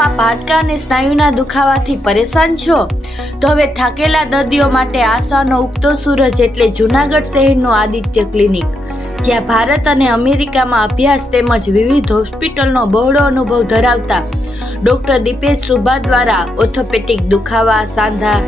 આપ હાડકા અને સ્નાયુના દુખાવાથી પરેશાન છો? તો હવે થાકેલા દર્દીઓ માટે આશાનો ઉગતો સૂરજ એટલે જૂનાગઢ શહેરનું આદિત્ય ક્લિનિક, જ્યાં ભારત અને અમેરિકામાં અભ્યાસ તેમજ વિવિધ હોસ્પિટલનો બહોળો અનુભવ ધરાવતા ડૉક્ટર દીપેશ સુભા દ્વારા ઓર્થોપેડિક દુખાવા, સાંધા,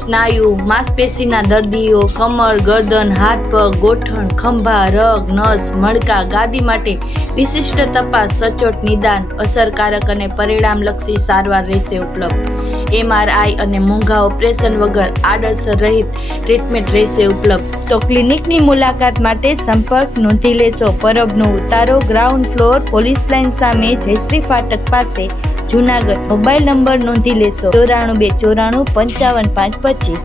સ્નાયુ, માંસપેશીના દર્દીઓ, કમર, ગરદન, હાથ પગ, ગોઠણ, ખંભા, રગ, નસ, મણકા, ગાદી માટે વિશિષ્ટ તપાસ, સચોટ નિદાન, અસરકારક અને પરિણામલક્ષી સારવાર રહેશે ઉપલબ્ધ. MRI અને મોંઘા ઓપરેશન વગર આડઅસર રહિત ટ્રીટમેન્ટ રહેશે ઉપલબ્ધ. તો ક્લિનિકની મુલાકાત માટે સંપર્ક નોંધી લેશો. પરબનો ઉતારો ગ્રાઉન્ડ ફ્લોર, પોલીસ લાઇન સામે, જયશ્રી ફાટક પાસે, જૂનાગઢ. મોબાઈલ નંબર નોંધી લેશો 94 294 55 525.